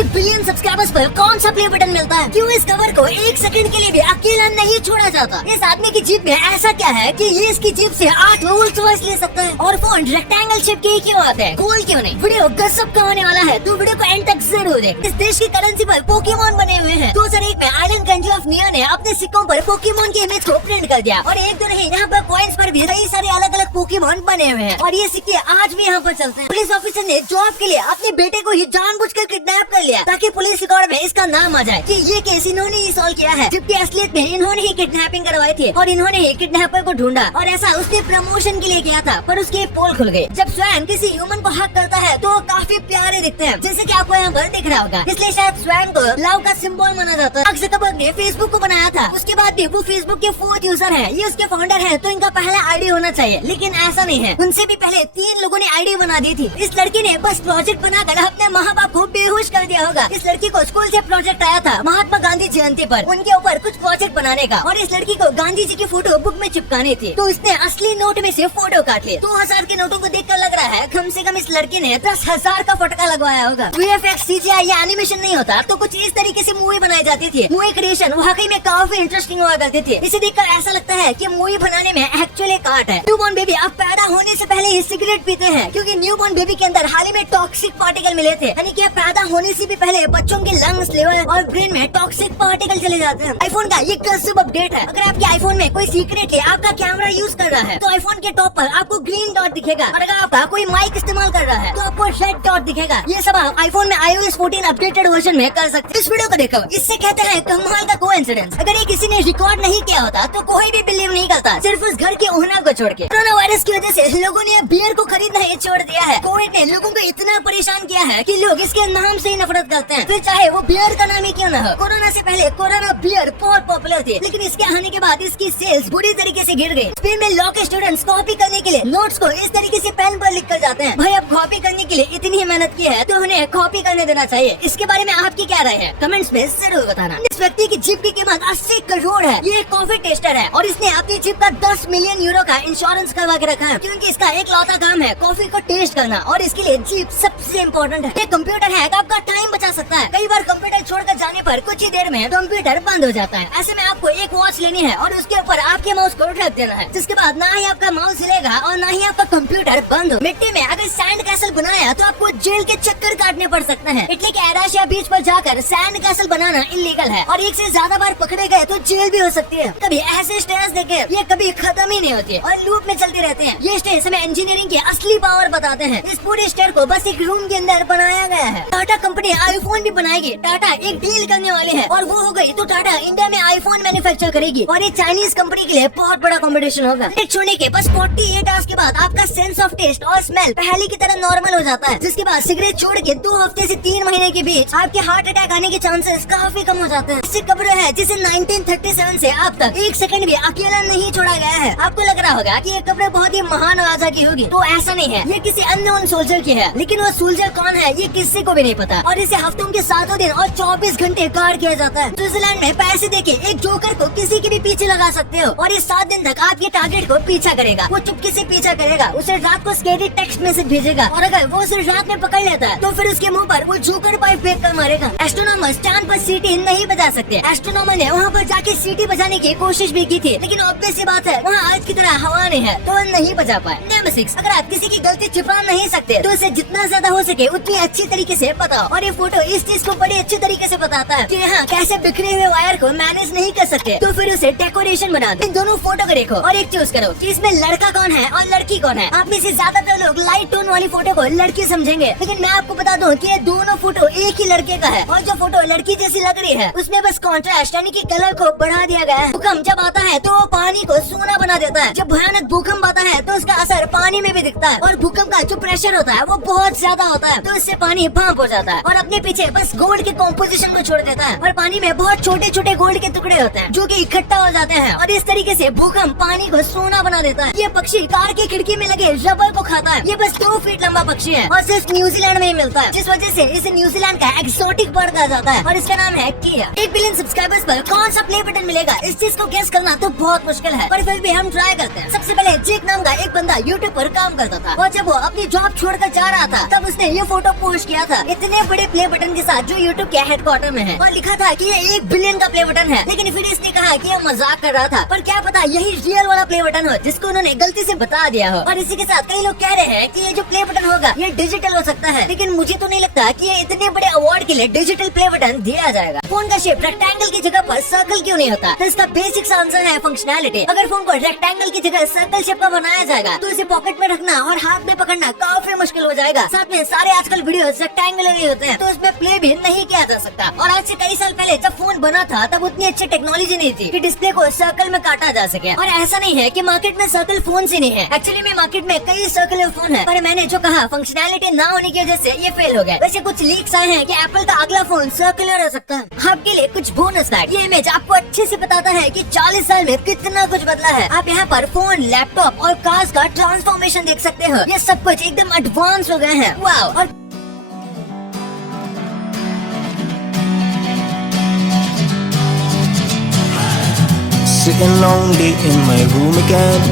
1 billion subscribers पर कौन सा प्ले बटन मिलता है? क्यों इस कवर को 1 सेकंड के लिए भी अकेला नहीं छोड़ा जाता? इस आदमी की जीप में ऐसा क्या है कि ये इसकी जीप से 8 रोल्स रॉयस ले सकता है? और फोन रेक्टेंगल शेप के क्यों आते हैं? कूल क्यों नहीं? वीडियो गजब का होने वाला है, तो वीडियो को एंड तक जरूर देख। इस देश की करेंसी पर पोकेमोन बने हुए हैं। 2001 में आइलैंड कंट्री ऑफ नियो ने अपने सिक्कों पर पोकेमोन की इमेज को प्रिंट कर दिया और एक दो नहीं, यहाँ पर कॉइन्स पर भी कई सारे अलग अलग पोकेमोन बने हुए हैं और ये सिक्के आज भी यहाँ पर चलते हैं। पुलिस ऑफिसर ने जॉब के लिए अपने बेटे को ही जानबूझकर किडनैप कर लिया ताकि पुलिस रिकॉर्ड में इसका नाम आ जाए कि ये केस इन्होंने ही सॉल्व किया है, जबकि असलियत में इन्होंने ही किडनैपिंग करवाई थी और इन्होंने ही किडनैपर को ढूंढा और ऐसा उसने प्रमोशन के लिए किया था, पर उसके पोल खुल गए। जब स्वैन किसी ह्यूमन को हक करता है तो वो काफी प्यारे दिखते हैं, जैसे कि आपको यहाँ पर दिख रहा होगा, इसलिए शायद स्वैन को लव का सिंबल माना जाता है। मार्क ज़करबर्ग ने फेसबुक को बनाया था, उसके बाद भी वो फेसबुक के 4th यूजर है, ये उसके फाउंडर है, तो इनका पहला आईडी होना चाहिए, लेकिन ऐसा नहीं है। उनसे भी पहले 3 लोगों ने आईडी बना दी थी। इस लड़की ने बस प्रोजेक्ट बनाकर अपने माँ बाप को बेहोश कर दिया होगा। इस लड़की को स्कूल से प्रोजेक्ट आया था महात्मा गांधी जयंती पर उनके ऊपर कुछ प्रोजेक्ट बनाने का और इस लड़की को गांधी जी की फोटो बुक में चिपकानी थी, तो इसने असली नोट में से फोटो काट लिए। 2000 के नोटों को देखकर लग रहा है कम से कम इस लड़की ने 10,000 का फटका लगवाया होगा। VFX, CGI या एनिमेशन नहीं होता तो कुछ इस तरीके से मूवी बनाई जाती थी। मूवी क्रिएशन वाकई में काफी इंटरेस्टिंग हुआ करती थी। इसे देखकर ऐसा लगता है कि मूवी बनाने में एक्चुअली एक आर्ट है। न्यूबॉर्न बेबी अब पैदा होने से पहले ही सिगरेट पीते हैं, क्योंकि न्यूबॉर्न बेबी के अंदर हाल ही में टॉक्सिक पार्टिकल मिले थे, यानी कि पैदा होने से भी पहले बच्चों के लंग्स, लिवर और ब्रेन में टॉक्सिक पार्टिकल चले जाते हैं। आईफोन का ये गजब अपडेट है। अगर आपके आईफोन में कोई सीक्रेटली आपका कैमरा यूज कर रहा है तो आईफोन के टॉप पर आपको ग्रीन डॉट दिखेगा, और अगर आपका कोई माइक इस्तेमाल कर रहा है तो आपको रेड डॉट दिखेगा। ये सब आप आईफोन में iOS 14 अपडेटेड वर्जन में कर सकते हैं। इस वीडियो को देखो, इससे कहते हैं कमाल का कोइंसिडेंस। अगर ये किसी ने रिकॉर्ड नहीं किया होता तो कोई भी बिलीव नहीं करता, सिर्फ उस घर के ओनर को छोड़ के। कोरोना वायरस की वजह से लोगों ने बियर को खरीदना ही छोड़ दिया है। कोविड ने लोगों को इतना परेशान किया है कि लोग इसके नाम से ही नफरत करते हैं, फिर चाहे वो बियर का नाम ही क्यों न हो। कोरोना से पहले कोरोना बियर बहुत पॉपुलर थी, लेकिन इसके आने के बाद इसकी सेल्स बुरी तरीके से गिर गई। स्पेन में लॉ के स्टूडेंट्स कॉपी करने के लिए नोट्स को इस तरीके से पेन पर लिख कर जाते हैं। भाई अब कॉपी करने के लिए इतनी मेहनत की है तो उन्हें कॉपी करने देना चाहिए। इसके बारे में आपकी क्या राय है? कमेंट्स में जरूर बताना। इस व्यक्ति की जीप की कीमत 80 करोड़ है। ये एक कॉफी टेस्टर है और इसने अपनी जीप का 10 मिलियन यूरो का इंश्योरेंस करवा के रखा है, क्योंकि इसका एक लौता काम है कॉफी को टेस्ट करना और इसके लिए जीप सबसे इम्पोर्टेंट है। ये कंप्यूटर है तो आपका टाइम बचा सकता है। कई बार कंप्यूटर छोड़कर जाने पर कुछ ही देर में कंप्यूटर बंद हो जाता है। ऐसे में आपको एक वॉच लेनी है और उसके ऊपर आपके माउस को रख देना है, जिसके बाद ना ही आपका माउस हिलेगा और ना ही आपका कंप्यूटर बंद हो। मिट्टी में अगर सैंड कैसल बनाया तो आपको जेल के चक्कर काटने पड़ सकते हैं। इटली के एराशिया बीच पर जाकर सैंड कैसल बनाना इलीगल है और 1 से ज्यादा बार पकड़े गए तो जेल भी हो सकती है। कभी ऐसे स्टेयर्स देखे, ये कभी खत्म ही नहीं होती और लूप में चलते रहते हैं। ये स्टेयर्स हमें इंजीनियरिंग की असली पावर बताते हैं। इस पूरे स्टेयर को बस एक रूम के अंदर बनाया गया है। टाटा कंपनी आईफोन भी बनाएगी। टाटा एक डील करने वाली है और वो हो गई तो टाटा इंडिया में आईफोन मैन्युफैक्चर करेगी और ये चाइनीज कंपनी के लिए बहुत बड़ा कंपटीशन होगा। छोड़ने के बस 48 आवर्स के बाद आपका सेंस ऑफ टेस्ट और स्मेल पहले की तरह नॉर्मल हो जाता है, जिसके बाद सिगरेट छोड़ के 2 हफ्ते से 3 महीने के बीच आपके हार्ट अटैक आने के चांसेस काफी कम हो जाते हैं। इससे खबर है जिसे 1937 से अब तक 1 सेकंड भी अकेला नहीं छोड़ा गया है। आपको लग रहा होगा कि ये खबर बहुत ही महान राजा की होगी, तो ऐसा नहीं है। ये किसी अननोन सोल्जर की है, लेकिन वो सोल्जर कौन है ये किसी को भी नहीं पता और इसे हफ्तों के 7 दिन और 24 घंटे गार्ड किया जाता है। स्विट्जरलैंड में पैसे देके एक जोकर को किसी के भी पीछे लगा सकते हो और ये 7 दिन तक आपके टारगेट को पीछा करेगा। वो चुपके से पीछा करेगा, उसे रात को स्कैरी टेक्स्ट मैसेज भेजेगा और अगर वो उसे रात में पकड़ लेता है तो फिर उसके मुंह पर वो जोकर पाइप फेंक कर मारेगा। एस्ट्रोनॉमर्स चांद पर सीटी नहीं बजा सकते। एस्ट्रोनॉमर ने वहाँ पर जाके सीटी बजाने की कोशिश भी की थी, लेकिन ऑब्वियस सी बात है वहाँ आज की तरह हवा नहीं है तो नहीं बजा पाए। नंबर 6, अगर आप किसी की गलती छिपा नहीं सकते तो उसे जितना ज्यादा हो सके उतनी अच्छी तरीके से बताओ। और ये फोटो इस चीज को बड़ी अच्छी तरीके से बताता है कि हाँ कैसे बिखरे हुए वायर को मैनेज नहीं कर सकते तो फिर उसे डेकोरेशन बना दो। इन दोनों फोटो को देखो और एक चूज करो कि इसमें लड़का कौन है और लड़की कौन है। आप में से ज्यादातर लोग लाइट टोन वाली फोटो को लड़की समझेंगे, लेकिन मैं आपको बता दूं कि ये दोनों फोटो एक ही लड़के का है और जो फोटो लड़की जैसी लग रही है उसमें बस कॉन्ट्रास्ट यानी कि कलर को बढ़ा दिया गया है। भूकंप जब आता है तो वो पानी को सोना बना देता है। जब भयानक भूकंप आता है तो उसका असर पानी में भी दिखता है और भूकंप का जो प्रेशर होता है वो बहुत ज्यादा होता है तो इससे पानी भाप हो जाता है और अपने पीछे बस गोल्ड के पोजीशन को छोड़ देता है और पानी में बहुत छोटे छोटे गोल्ड के टुकड़े होते हैं जो कि इकट्ठा हो जाते हैं और इस तरीके से भूकंप पानी को सोना बना देता है। ये पक्षी कार की खिड़की में लगे रबर को खाता है। ये बस 2 फीट लंबा पक्षी है और सिर्फ न्यूजीलैंड में ही मिलता है, जिस वजह से इसे न्यूजीलैंड का एक्सोटिक बर्ड कहा जाता है और इसका नाम है किया। 1 बिलियन सब्सक्राइबर्स पर कौन सा प्ले बटन मिलेगा, इस चीज को गेस करना तो बहुत मुश्किल है, पर फिर भी हम ट्राई करते हैं। सबसे पहले जेक नाम का एक बंदा यूट्यूब पर काम करता था और जब वो अपनी जॉब छोड़कर जा रहा था तब उसने ये फोटो पोस्ट किया था इतने बड़े प्ले बटन के साथ जो यूट्यूब के हेडक्वार्टर में है और लिखा था कि ये 1 बिलियन का प्ले बटन है। लेकिन फिर इसने कहा कि ये मजाक कर रहा था, पर क्या पता यही रियल वाला प्ले बटन हो जिसको उन्होंने गलती से बता दिया हो। और इसी के साथ कई लोग कह रहे हैं कि ये जो प्ले बटन होगा ये डिजिटल हो सकता है, लेकिन मुझे तो नहीं लगता कि ये इतने बड़े अवार्ड के लिए डिजिटल प्ले बटन दिया जाएगा। फोन का शेप रेक्टेंगल की जगह पर सर्कल क्यों नहीं होता? तो इसका बेसिक आंसर है फंक्शनैलिटी। अगर फोन को रेक्टेंगल की जगह सर्कल शेप का बनाया जाएगा तो इसे पॉकेट में रखना और हाथ में पकड़ना काफी मुश्किल हो जाएगा। साथ में सारे आजकल वीडियो रेक्टेंगुलर ही होते हैं तो इसमें प्ले भी नहीं किया जा सकता। और आज से कई साल पहले जब फोन बना था तब उतनी अच्छी टेक्नोलॉजी नहीं थी कि डिस्प्ले को सर्कल में काटा जा सके। और ऐसा नहीं है कि मार्केट में सर्कल फोन से नहीं है, एक्चुअली में मार्केट में कई सर्कुलर फोन है, पर मैंने जो कहा फंक्शनैलिटी ना होने की वजह से ये फेल हो गया। वैसे कुछ लीक्स आए हैं कि एप्पल का अगला फोन सर्कुलर हो सकता है। आपके लिए कुछ बोनस फैक्ट, ये इमेज आपको अच्छे से बताता है कि 40 साल में कितना कुछ बदला है। आप यहाँ पर फोन, लैपटॉप और कार्स का ट्रांसफॉर्मेशन देख सकते हो। ये सब कुछ एकदम एडवांस हो गए हैं। वाओ। और Sitting lonely in my room again.